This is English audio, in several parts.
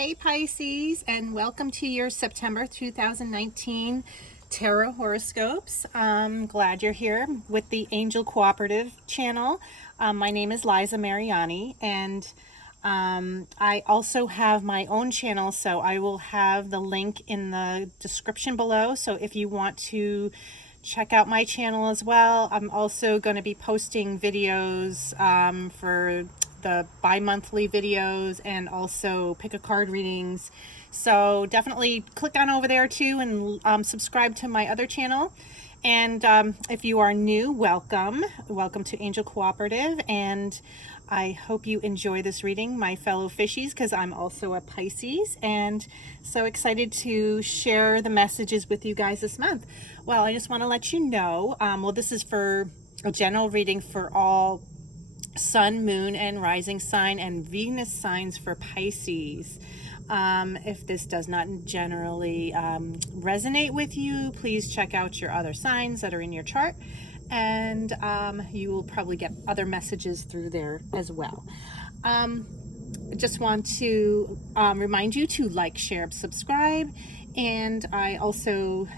Hey Pisces, and welcome to your September 2019 Tarot Horoscopes. Glad you're here with the Angel Cooperative channel. My name is Liza Mariani, and I also have my own channel, so I will have the link in the description below. So if you want to check out my channel as well, I'm also going to be posting videos for the bi-monthly videos and also pick a card readings. So definitely click on over there too and subscribe to my other channel. And if you are new, welcome to Angel Cooperative, and I hope you enjoy this reading, my fellow fishies, because I'm also a Pisces, and so excited to share the messages with you guys this month. Well, I just want to let you know, well, this is for a general reading for all Sun, Moon, and Rising sign and Venus signs for Pisces. If this does not generally resonate with you, please check out your other signs that are in your chart, and you will probably get other messages through there as well. I just want to remind you to like, share, subscribe, and I also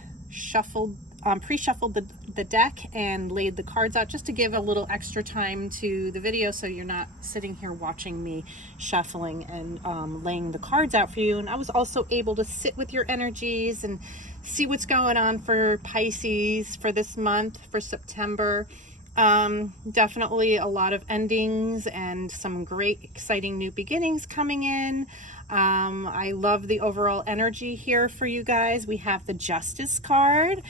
pre-shuffled the deck and laid the cards out just to give a little extra time to the video, so you're not sitting here watching me shuffling and laying the cards out for you. And I was also able to sit with your energies and see what's going on for Pisces for this month, for September. Definitely a lot of endings and some great exciting new beginnings coming in. I love the overall energy here for you guys. We have the Justice card,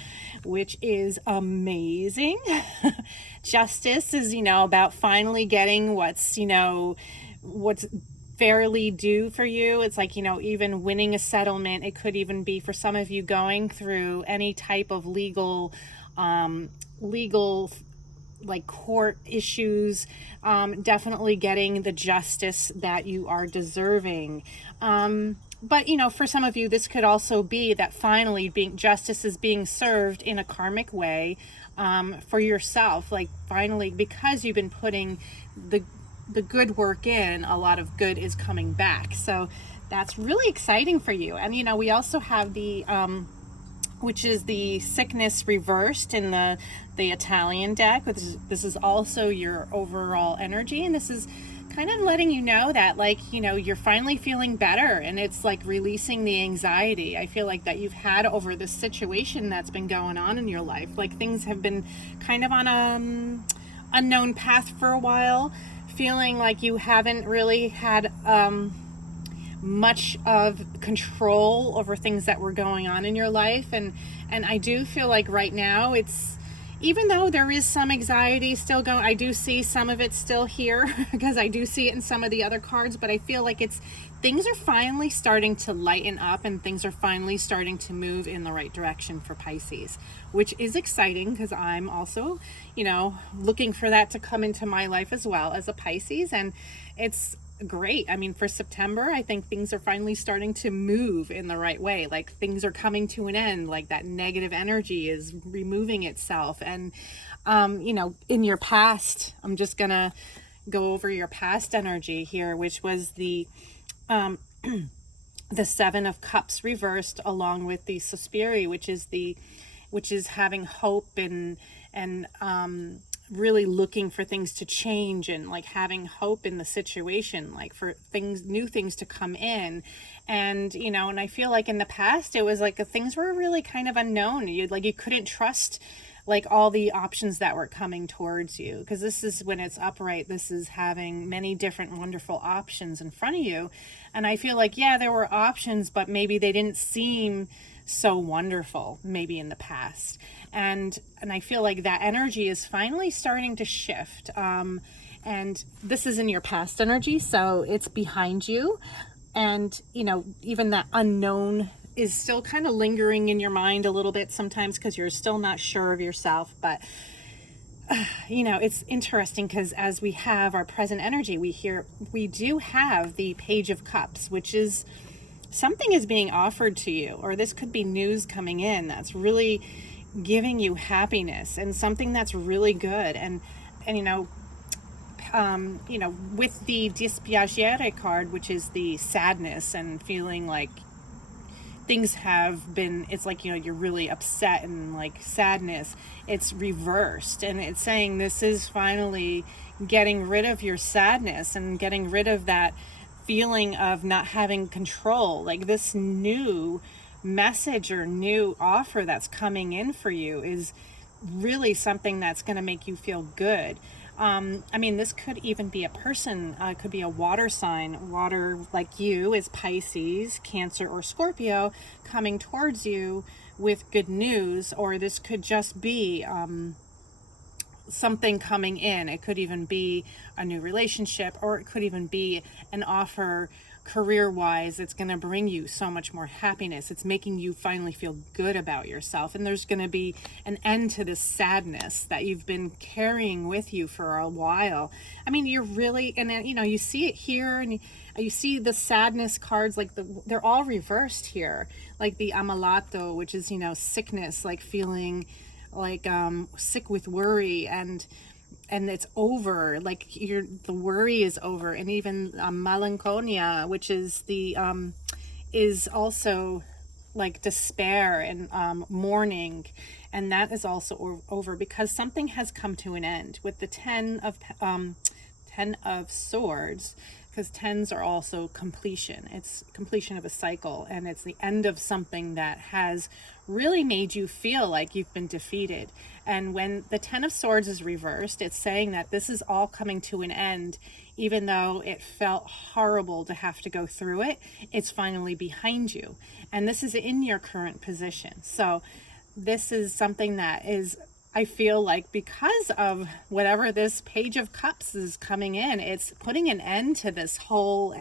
which is amazing. Justice is, about finally getting what's fairly due for you. It's like, even winning a settlement. It could even be for some of you going through any type of legal like court issues, definitely getting the justice that you are deserving. But for some of you, this could also be that finally justice is being served in a karmic way for yourself. Like finally, because you've been putting the good work in, a lot of good is coming back. So that's really exciting for you. And we also have the which is the sickness reversed in the Italian deck. This is also your overall energy, and this is kind of letting you know that you're finally feeling better, and it's like releasing the anxiety I feel like that you've had over this situation that's been going on in your life. Like things have been kind of on a unknown path for a while, feeling like you haven't really had much of control over things that were going on in your life, and I do feel like right now, it's, even though there is some anxiety still going, I do see some of it still here because I do see it in some of the other cards, but I feel like things are finally starting to lighten up, and things are finally starting to move in the right direction for Pisces, which is exciting because I'm also looking for that to come into my life as well as a Pisces, and it's great. I mean, for September, I think things are finally starting to move in the right way. Like things are coming to an end, like that negative energy is removing itself. And in your past, I'm just gonna go over your past energy here, which was the the Seven of Cups reversed, along with the Suspiri, which is having hope and really looking for things to change, and like having hope in the situation, like for new things to come in. And and I feel like in the past it was like things were really kind of unknown. You couldn't trust like all the options that were coming towards you, because this is when it's upright, this is having many different wonderful options in front of you. And I feel like, yeah, there were options, but maybe they didn't seem so wonderful maybe in the past, and I feel like that energy is finally starting to shift, and this is in your past energy, so it's behind you, and even that unknown is still kind of lingering in your mind a little bit sometimes because you're still not sure of yourself. But it's interesting because as we have our present energy, we do have the Page of Cups, which is something is being offered to you, or this could be news coming in that's really giving you happiness and something that's really good. And you know, with the dispiacere card, which is the sadness and feeling like things have been, it's like, you know, you're really upset and like sadness, it's reversed, and it's saying this is finally getting rid of your sadness and getting rid of that feeling of not having control. Like this new message or new offer that's coming in for you is really something that's going to make you feel good. I mean, this could even be a person. It could be a water sign. Water, like you, is Pisces, Cancer, or Scorpio coming towards you with good news. Or this could just be something coming in. It could even be a new relationship, or it could even be an offer career-wise. It's going to bring you so much more happiness. It's making you finally feel good about yourself, and there's going to be an end to this sadness that you've been carrying with you for a while. I mean, you're really, and then, you know, you see it here, and you see the sadness cards, like they're all reversed here, like the amalato, which is, you know, sickness, like feeling like sick with worry, and it's over, like the worry is over. And even melancholia, which is the is also like despair and mourning, and that is also over because something has come to an end with the ten of swords, because tens are also completion. It's completion of a cycle, and it's the end of something that has really made you feel like you've been defeated. And when the 10 of swords is reversed, it's saying that this is all coming to an end. Even though it felt horrible to have to go through it, it's finally behind you, and this is in your current position. So this is something that is, I feel like, because of whatever this Page of Cups is coming in, it's putting an end to this whole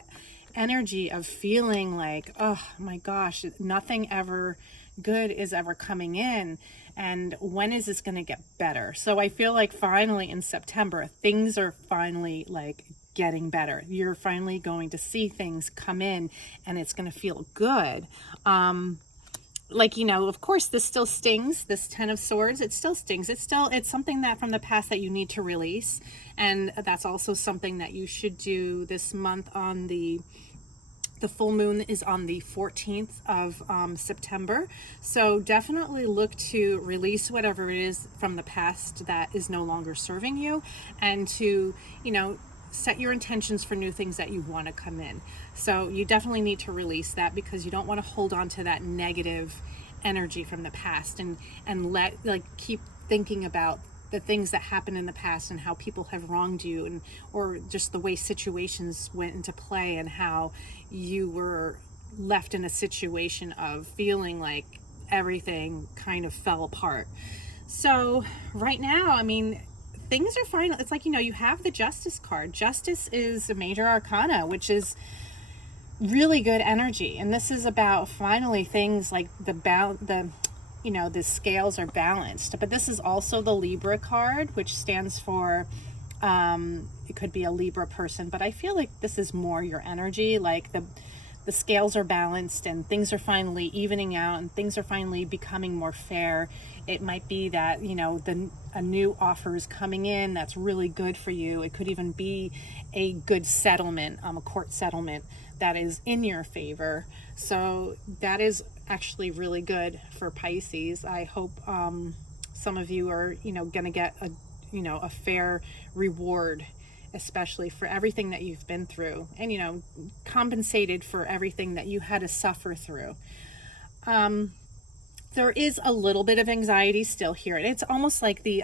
energy of feeling like, oh my gosh, nothing ever good is ever coming in, and when is this going to get better? So I feel like finally in September, things are finally like getting better. You're finally going to see things come in, and it's going to feel good. Like, you know, of course, this still stings. This 10 of swords, it still stings. It's something that from the past that you need to release. And that's also something that you should do this month. On the full moon is on the 14th of September. So definitely look to release whatever it is from the past that is no longer serving you, and to, you know, set your intentions for new things that you want to come in. So you definitely need to release that, because you don't want to hold on to that negative energy from the past, and keep thinking about the things that happened in the past and how people have wronged you, and or just the way situations went into play, and how you were left in a situation of feeling like everything kind of fell apart. So right now, I mean, things are fine. It's like, you know, you have the Justice card. Justice is a major arcana, which is really good energy, and this is about finally things like you know, the scales are balanced. But this is also the Libra card, which stands for it could be a Libra person, but I feel like this is more your energy, like the scales are balanced, and things are finally evening out, and things are finally becoming more fair. It might be that, you know, a new offer is coming in that's really good for you. It could even be a good settlement, a court settlement that is in your favor. So that is actually really good for Pisces. I hope some of you are, you know, going to get a fair reward, especially for everything that you've been through, and, you know, compensated for everything that you had to suffer through. There is a little bit of anxiety still here. It's almost like the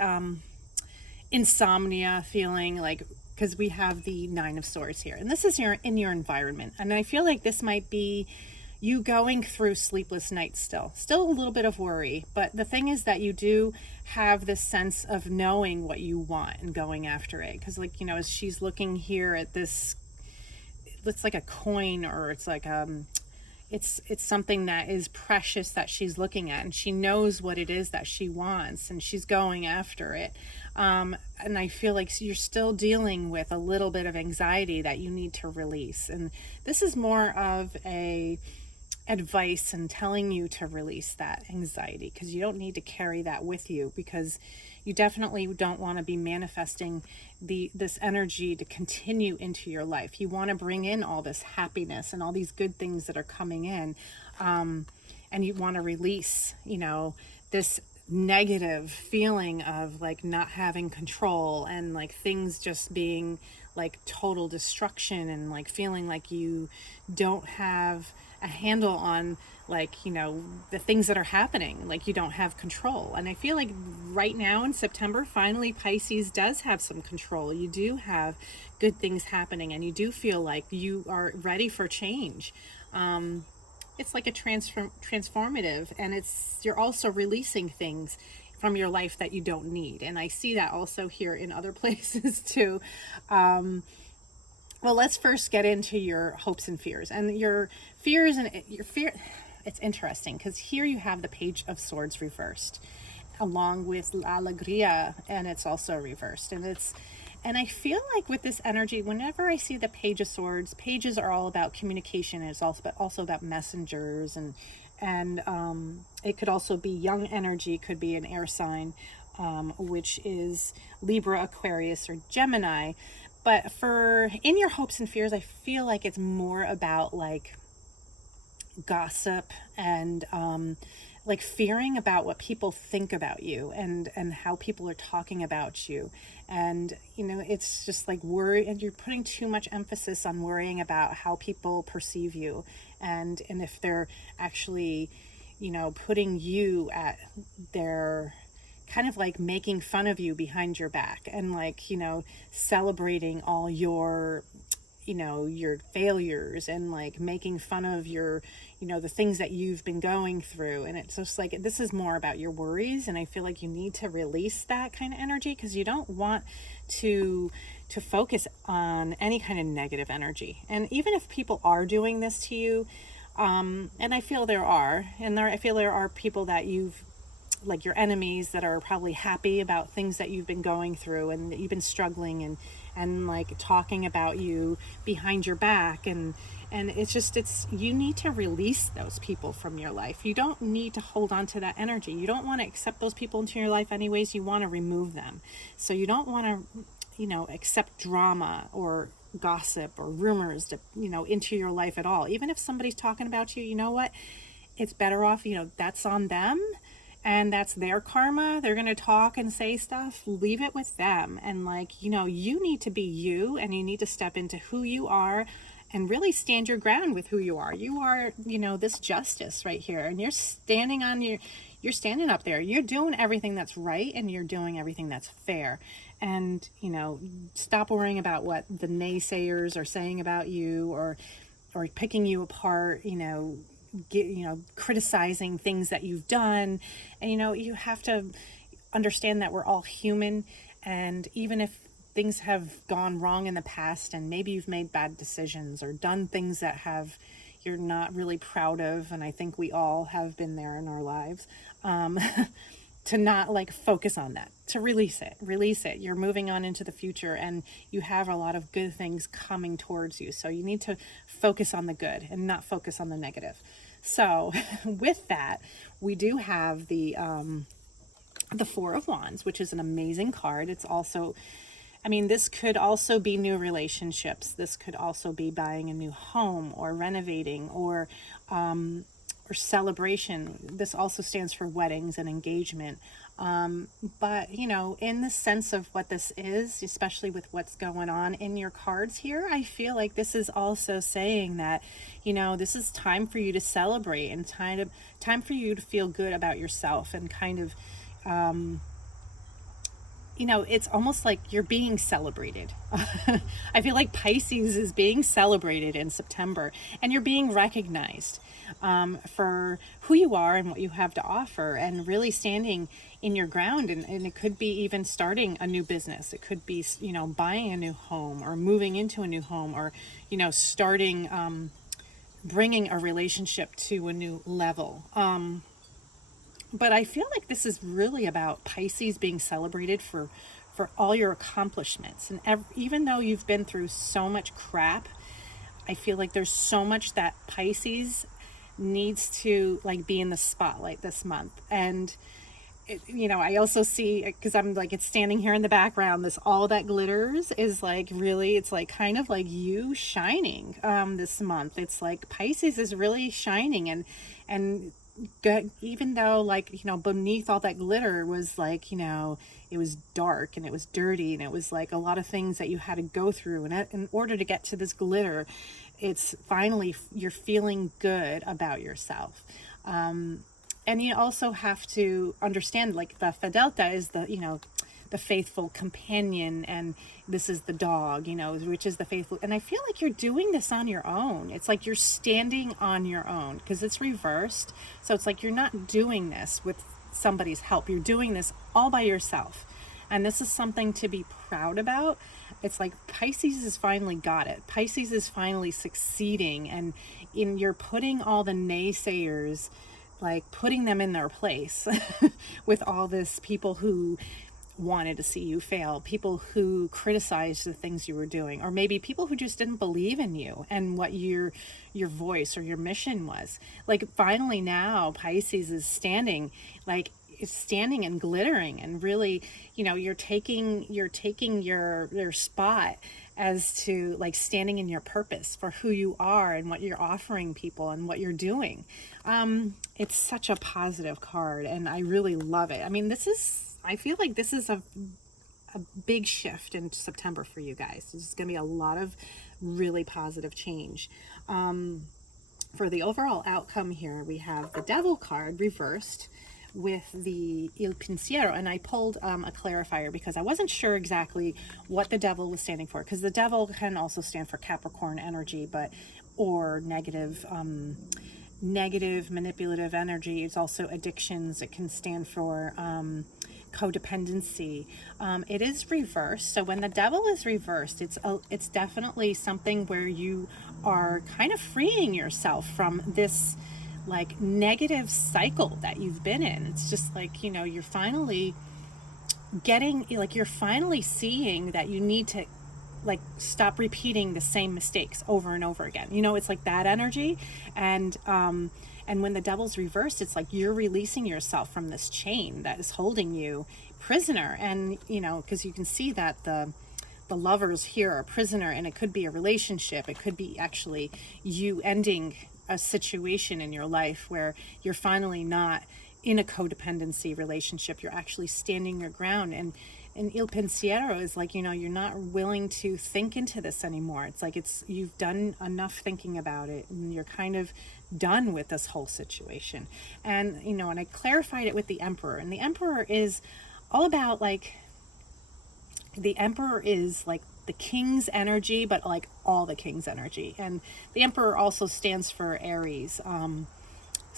insomnia feeling, like, because we have the 9 of swords here, and this is in your environment, and I feel like this might be you going through sleepless nights still a little bit of worry. But the thing is that you do have this sense of knowing what you want and going after it, because, like, you know, as she's looking here at this, it's like a coin, or it's like it's something that is precious that she's looking at, and she knows what it is that she wants, and she's going after it. And I feel like you're still dealing with a little bit of anxiety that you need to release, and this is more of a advice and telling you to release that anxiety, because you don't need to carry that with you, because, you definitely don't want to be manifesting this energy to continue into your life. You want to bring in all this happiness and all these good things that are coming in, and you want to release, this negative feeling of like not having control, and like things just being like total destruction, and like feeling like you don't have a handle on like, the things that are happening, like you don't have control. And I feel like right now in September, finally Pisces does have some control. You do have good things happening, and you do feel like you are ready for change. It's like a transformative, and you're also releasing things from your life that you don't need. And I see that also here in other places too. Well, let's first get into your hopes and fears. And your fears and your fear, it's interesting because here you have the Page of Swords reversed along with La Alegría, and it's also reversed. And I feel like with this energy, whenever I see the Page of Swords, pages are all about communication. And it's also about messengers, and it could also be young energy, could be an air sign, which is Libra, Aquarius, or Gemini. But in your hopes and fears, I feel like it's more about like gossip and like fearing about what people think about you, and how people are talking about you. And it's just like worry, and you're putting too much emphasis on worrying about how people perceive you, and if they're actually putting you at their kind of like making fun of you behind your back, and like celebrating all your your failures, and like making fun of your the things that you've been going through. And it's just like, this is more about your worries, and I feel like you need to release that kind of energy, because you don't want to focus on any kind of negative energy. And even if people are doing this to you, and I feel there are people that you've, like your enemies, that are probably happy about things that you've been going through and that you've been struggling, and like talking about you behind your back, and you need to release those people from your life. You don't need to hold on to that energy. You don't want to accept those people into your life anyways. You want to remove them. So you don't want to accept drama or gossip or rumors to into your life at all. Even if somebody's talking about you, what, it's better off, that's on them, and that's their karma. They're going to talk and say stuff. Leave it with them. And like, you need to be you, and you need to step into who you are and really stand your ground with who you are. You are, this justice right here, and you're standing up there. You're doing everything that's right, and you're doing everything that's fair. And, stop worrying about what the naysayers are saying about you, or picking you apart, criticizing things that you've done. And you have to understand that we're all human, and even if things have gone wrong in the past, and maybe you've made bad decisions or done things that you're not really proud of, and I think we all have been there in our lives, to not like focus on that, to release it. You're moving on into the future, and you have a lot of good things coming towards you. So you need to focus on the good and not focus on the negative. So with that, we do have the Four of Wands, which is an amazing card. It's also, this could also be new relationships. This could also be buying a new home, or renovating, or celebration. This also stands for weddings and engagement. But, in the sense of what this is, especially with what's going on in your cards here, I feel like this is also saying that, this is time for you to celebrate, and time for you to feel good about yourself, and kind of, it's almost like you're being celebrated. I feel like Pisces is being celebrated in September, and you're being recognized for who you are and what you have to offer, and really standing in your ground. And it could be even starting a new business. It could be, buying a new home, or moving into a new home, or, starting, bringing a relationship to a new level. But I feel like this is really about Pisces being celebrated for all your accomplishments. And even though you've been through so much crap, I feel like there's so much that Pisces needs to like be in the spotlight this month. And I also see, because I'm like, it's standing here in the background, this all that glitters is like really, it's like kind of like you shining this month. It's like Pisces is really shining, and good, even though like, beneath all that glitter was like, it was dark and it was dirty and it was like a lot of things that you had to go through, and in order to get to this glitter, it's finally you're feeling good about yourself. And you also have to understand, like, the Fidelta is the faithful companion, and this is the dog, which is the faithful. And I feel like you're doing this on your own. It's like you're standing on your own because it's reversed. So it's like you're not doing this with somebody's help. You're doing this all by yourself. And this is something to be proud about. It's like Pisces has finally got it. Pisces is finally succeeding, and you're putting all the naysayers, like putting them in their place with all this people who wanted to see you fail, people who criticized the things you were doing, or maybe people who just didn't believe in you and what your voice or your mission was. Like finally now Pisces is standing, like it's standing and glittering, and really, you're taking your spot as to like standing in your purpose for who you are and what you're offering people and what you're doing. It's such a positive card, and I really love it. I mean, I feel like this is a big shift in September for you guys. There's going to be a lot of really positive change. For the overall outcome here, we have the Devil card reversed with the Il Pensiero, and I pulled a clarifier because I wasn't sure exactly what the Devil was standing for, because the Devil can also stand for Capricorn energy, or negative manipulative energy. It's also addictions. It can stand for codependency. It is reversed, so when the Devil is reversed, it's definitely something where you are kind of freeing yourself from this like negative cycle that you've been in. It's just like, you're finally you're finally seeing that you need to like stop repeating the same mistakes over and over again. It's like that energy. And when the Devil's reversed, it's like you're releasing yourself from this chain that is holding you prisoner. And because you can see that the lovers here are prisoner, and it could be a relationship, it could be actually you ending a situation in your life where you're finally not in a codependency relationship. You're actually standing your ground, and Il Pensiero is like, you're not willing to think into this anymore. It's like you've done enough thinking about it, and you're kind of done with this whole situation. And and I clarified it with the Emperor, and the Emperor is all about like, the Emperor is like the king's energy, but like all the king's energy. And the Emperor also stands for Aries.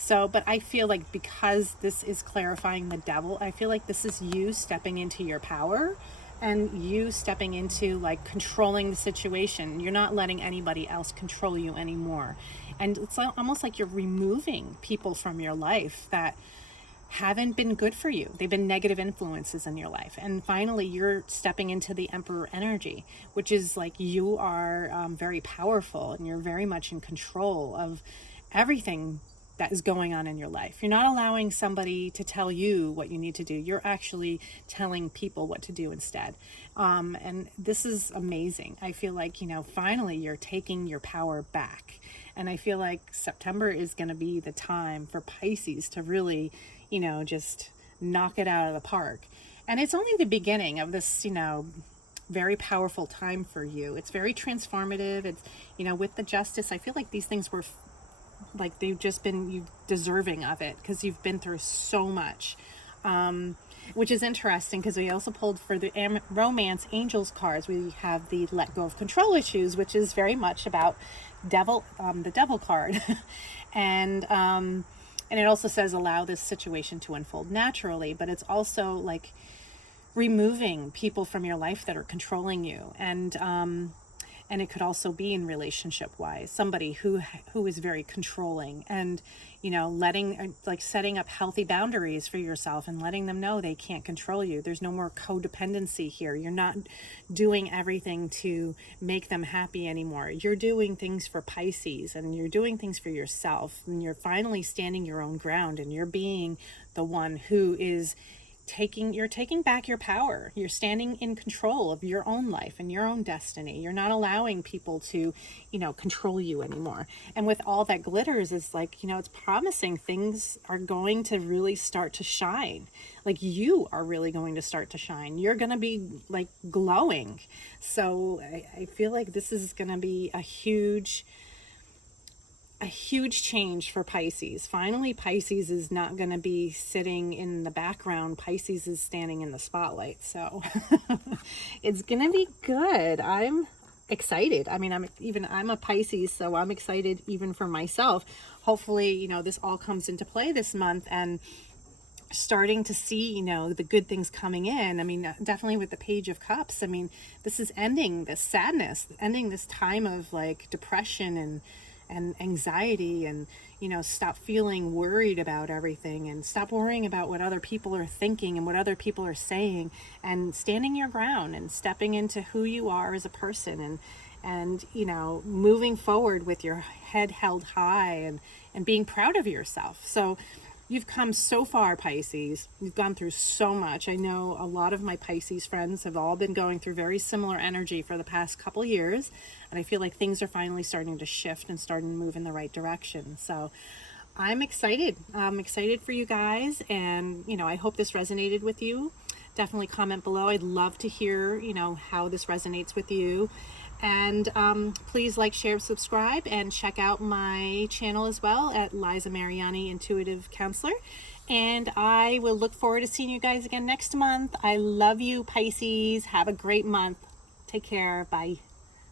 But I feel like because this is clarifying the Devil, I feel like this is you stepping into your power, and you stepping into like controlling the situation. You're not letting anybody else control you anymore. And it's almost like you're removing people from your life that haven't been good for you. They've been negative influences in your life. And finally, you're stepping into the Emperor energy, which is like you are very powerful, and you're very much in control of everything that is going on in your life. You're not allowing somebody to tell you what you need to do. You're actually telling people what to do instead. And this is amazing. I feel like, finally you're taking your power back. And I feel like September is going to be the time for Pisces to really, just knock it out of the park. And it's only the beginning of this, very powerful time for you. It's very transformative. It's, with the Justice, I feel like these things were like you deserving of it, because you've been through so much, which is interesting, because we also pulled for the romance angels cards. We have the let go of control issues, which is very much about the Devil card. And it also says allow this situation to unfold naturally, but it's also like removing people from your life that are controlling you. And it could also be in relationship wise, somebody who is very controlling, and setting up healthy boundaries for yourself and letting them know they can't control you. There's no more codependency here. You're not doing everything to make them happy anymore. You're doing things for Pisces, and you're doing things for yourself, and you're finally standing your own ground, and you're being the one who is you're taking back your power. You're standing in control of your own life and your own destiny. You're not allowing people to, control you anymore. And with all that glitters, it's like, it's promising things are going to really start to shine. Like, you are really going to start to shine. You're going to be like glowing. So I feel like this is going to be a huge change for Pisces. Finally, Pisces is not going to be sitting in the background. Pisces is standing in the spotlight. So it's going to be good. I'm excited. I mean, I'm a Pisces, so I'm excited even for myself. Hopefully, this all comes into play this month, and starting to see, the good things coming in. I mean, definitely with the Page of Cups. I mean, this is ending this sadness, ending this time of like depression and anxiety, and stop feeling worried about everything, and stop worrying about what other people are thinking and what other people are saying, and standing your ground and stepping into who you are as a person, and moving forward with your head held high, and being proud of yourself. So you've come so far, Pisces. You've gone through so much. I know a lot of my Pisces friends have all been going through very similar energy for the past couple years. And I feel like things are finally starting to shift and starting to move in the right direction. So I'm excited. I'm excited for you guys. And, I hope this resonated with you. Definitely comment below. I'd love to hear, how this resonates with you. And please like, share, subscribe, and check out my channel as well at Liza Mariani Intuitive Counselor. And I will look forward to seeing you guys again next month. I love you, Pisces. Have a great month. Take care. Bye.